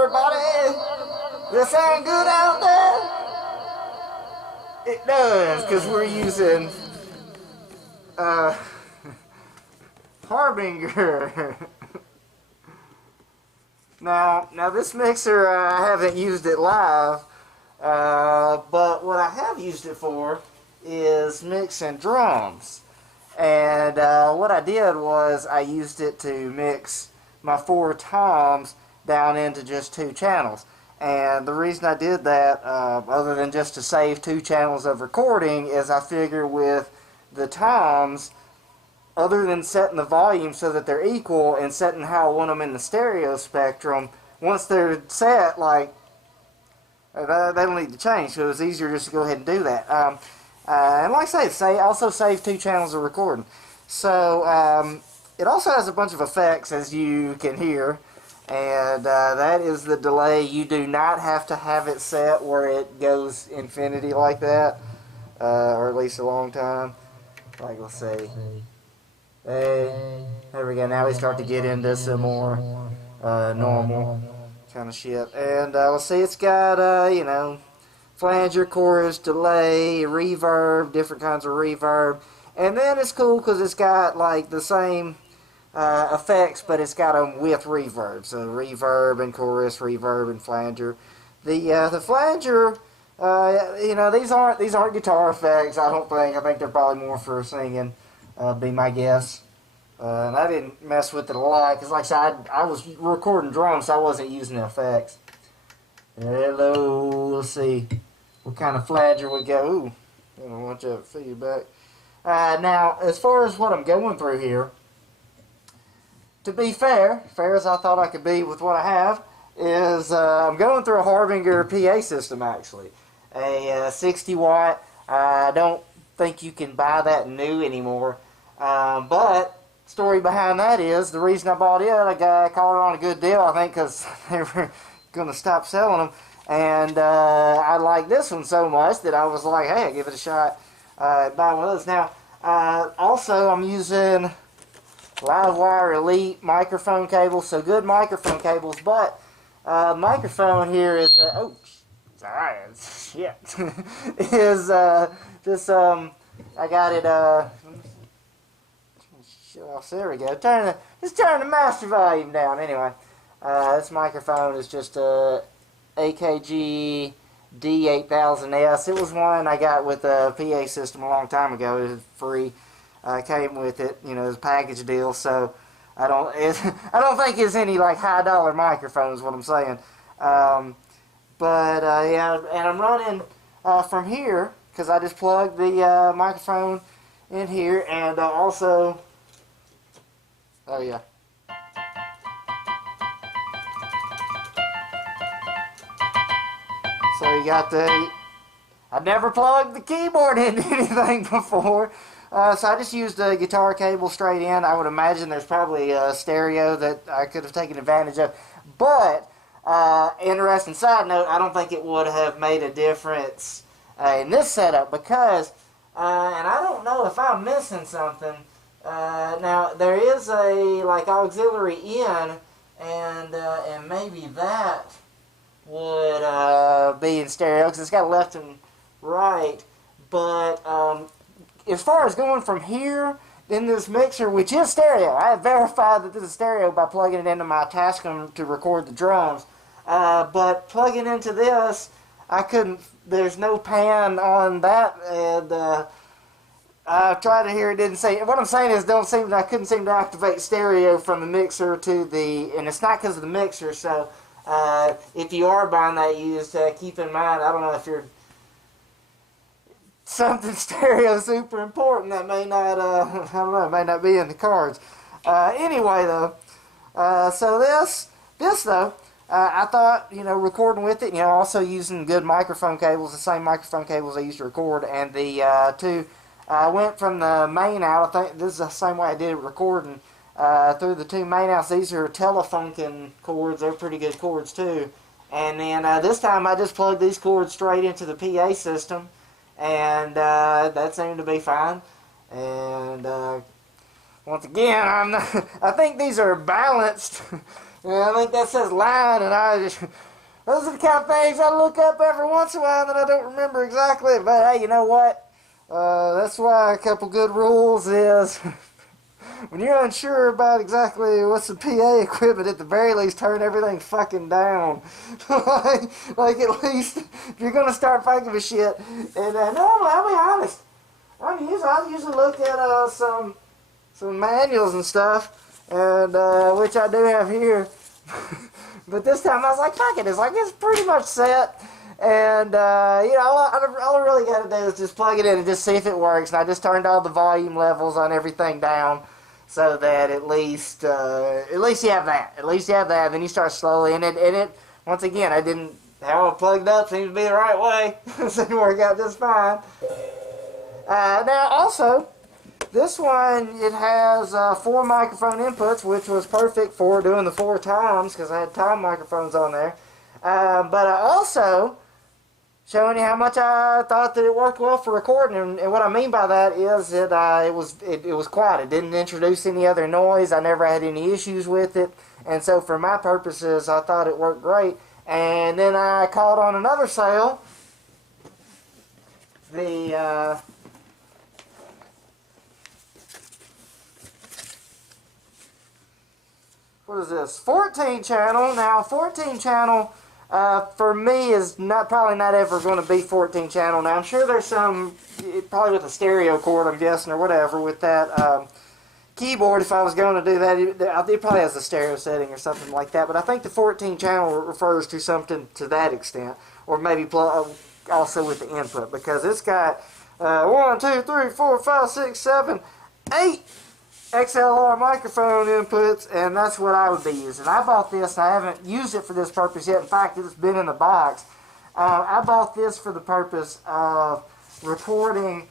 everybody? Does that sound good out there? It does, because we're using Harbinger. Now this mixer, I haven't used it live, but what I have used it for is mixing drums. And what I did was I used it to mix my 4 toms down into just 2 channels. And the reason I did that, other than just to save 2 channels of recording, is I figure with the toms, other than setting the volume so that they're equal and setting how I want them in the stereo spectrum, once they're set, like, they don't need to change, so it's easier just to go ahead and do that. And like I say, also save 2 channels of recording. So it also has a bunch of effects, as you can hear, and that is the delay. You do not have to have it set where it goes infinity like that, or at least a long time. Like, let's see. Hey, there we go. Now we start to get into some more normal kind of shit. And let's see, it's got, you know, flanger, chorus, delay, reverb, different kinds of reverb. And then it's cool because it's got like the same effects, but it's got them with reverb. So reverb and chorus, reverb and flanger. The flanger, you know, these aren't guitar effects. I don't think. I think they're probably more for singing. Be my guess. And I didn't mess with it a lot because, like I said, I was recording drums, so I wasn't using the effects. Hello, let's see what kind of flanger we got. Ooh, I don't want that feedback. Now, as far as what I'm going through here, to be fair as I thought I could be with what I have, is I'm going through a Harbinger PA system, actually. A 60 watt. I don't think you can buy that new anymore. But story behind that is the reason I bought it, a guy called it on a good deal, I think, because they were going to stop selling them. And I like this one so much that I was like, hey, I'll give it a shot. Buy one of those. Now, also, I'm using Livewire Elite microphone cables, so good microphone cables, but microphone here is, oh, sorry, shit, is this, I got it, there we go, just turn the master volume down. Anyway, this microphone is just a AKG D8000S. It was one I got with a PA system a long time ago. It was free. Came with it, you know, as a package deal. So I don't think it's any like high dollar microphones. What I'm saying, but yeah, and I'm running from here because I just plugged the microphone in here, and also, oh yeah. So you got I've never plugged the keyboard into anything before, so I just used a guitar cable straight in. I would imagine there's probably a stereo that I could have taken advantage of. But, interesting side note, I don't think it would have made a difference in this setup because, and I don't know if I'm missing something. Now, there is a, like, auxiliary in, and maybe that would be in stereo because it's got left and right, but as far as going from here in this mixer, which is stereo, I have verified that this is stereo by plugging it into my Tascam to record the drums, but plugging into this, I couldn't, there's no pan on that, and I tried to hear it, didn't say, what I'm saying is I couldn't seem to activate stereo from the mixer to the, and it's not because of the mixer, so if you are buying that used, keep in mind, I don't know if you're something stereo super important that may not, I don't know, may not be in the cards. Anyway, though, so this though, I thought, you know, recording with it, you know, also using good microphone cables, the same microphone cables I used to record, and the two, I went from the main out, I think this is the same way I did it recording, through the 2 main outs. These are Telefunken cords, they're pretty good cords too. And then this time I just plugged these cords straight into the PA system, and that seemed to be fine. And once again, I'm not, I think these are balanced. And I think that says line, and those are the kind of things I look up every once in a while that I don't remember exactly. But hey, you know what? That's why a couple good rules is when you're unsure about exactly what's the PA equipment, at the very least, turn everything fucking down. like at least if you're gonna start fucking with shit. And normally, I'll be honest, I usually look at some manuals and stuff, and which I do have here. But this time I was like, fuck it, it's pretty much set. And, you know, all I really got to do is just plug it in and just see if it works. And I just turned all the volume levels on everything down so that at least you have that. At least you have that. Then you start slowly. And it once again, I didn't have it plugged up. Seems to be the right way. It seemed to work out just fine. Now, also, this one, it has 4 microphone inputs, which was perfect for doing the 4 times because I had time microphones on there. But I also showing you how much I thought that it worked well for recording, and what I mean by that is that it was quiet. It didn't introduce any other noise. I never had any issues with it, and so for my purposes, I thought it worked great. And then I called on another sale. What is this? 14 channel. Now, 14 channel for me is probably not ever going to be 14 channel. Now, I'm sure there's some, probably with a stereo cord, I'm guessing, or whatever, with that keyboard. If I was going to do that, it probably has a stereo setting or something like that. But I think the 14 channel refers to something to that extent, or maybe also with the input, because it's got 1, 2, 3, 4, 5, 6, 7, 8 XLR microphone inputs, and that's what I would be using. I bought this, and I haven't used it for this purpose yet. In fact, it's been in the box. I bought this for the purpose of recording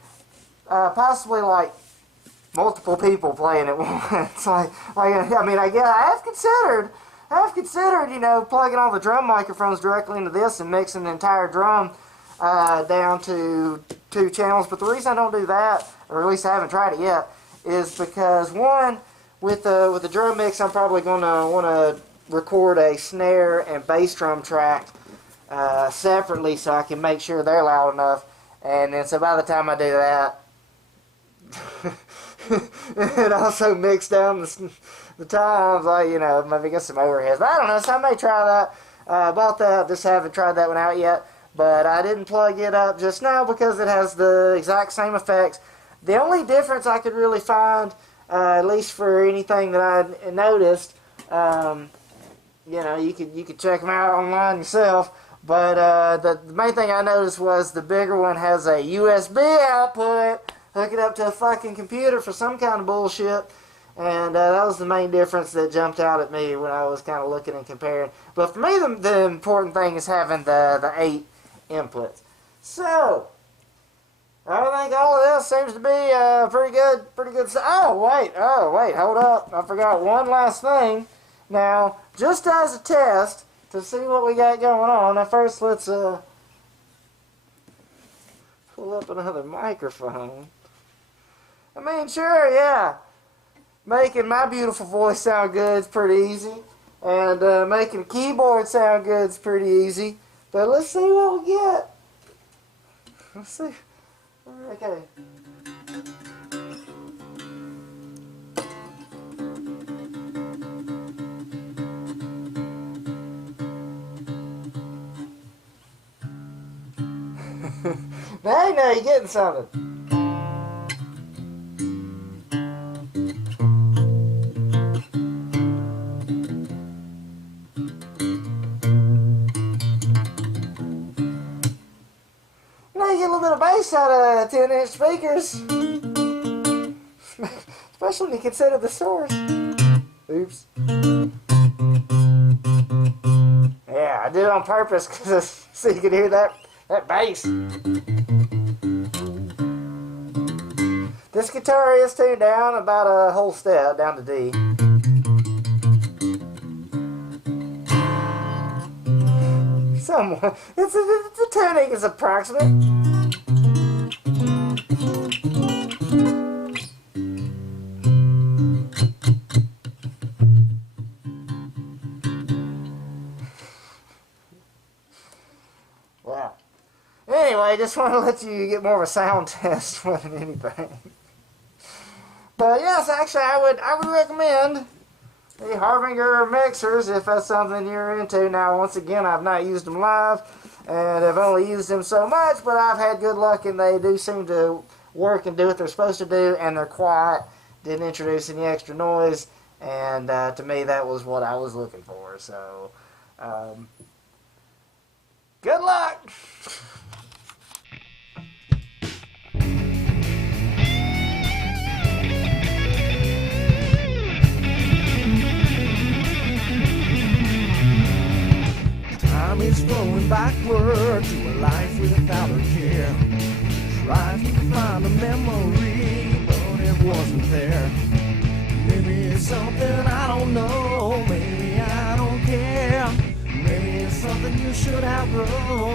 possibly like multiple people playing at once. I mean, I guess I have considered, you know, plugging all the drum microphones directly into this and mixing the entire drum down to 2 channels. But the reason I don't do that, or at least I haven't tried it yet, is because, one, with the drum mix, I'm probably going to want to record a snare and bass drum track separately so I can make sure they're loud enough. And then so by the time I do that, it also mix down the times, like, you know, maybe get some overheads. But I don't know, so I may try that. Bought that, just haven't tried that one out yet. But I didn't plug it up just now because it has the exact same effects. The only difference I could really find, at least for anything that I noticed, you know, you could check them out online yourself. But the main thing I noticed was the bigger one has a USB output. Hook it up to a fucking computer for some kind of bullshit. And that was the main difference that jumped out at me when I was kind of looking and comparing. But for me, the important thing is having the 8 inputs. So I think all of this seems to be pretty good. Oh wait, hold up! I forgot one last thing. Now, just as a test to see what we got going on. Now, first let's pull up another microphone. I mean, sure, yeah, making my beautiful voice sound good is pretty easy, and making keyboard sound good is pretty easy. But let's see what we get. Let's see. Okay. Now you're getting something. Now you get a little bit of bass out of 10-inch speakers. Especially when you consider the source. Oops. Yeah, I did it on purpose so you could hear that bass. This guitar is tuned down about a whole step down to D. Somewhat. The tuning is approximate. anyway, just want to let you get more of a sound test more than anything. But yes, actually, I would recommend the Harbinger mixers if that's something you're into. Now, once again, I've not used them live, and I've only used them so much, but I've had good luck, and they do seem to work and do what they're supposed to do, and they're quiet, didn't introduce any extra noise, and to me, that was what I was looking for. So, good luck! Time is flowing backward to a life without a care. Trying to find a memory, but it wasn't there. Maybe it's something I don't know, maybe I don't care. Maybe it's something you should outgrow.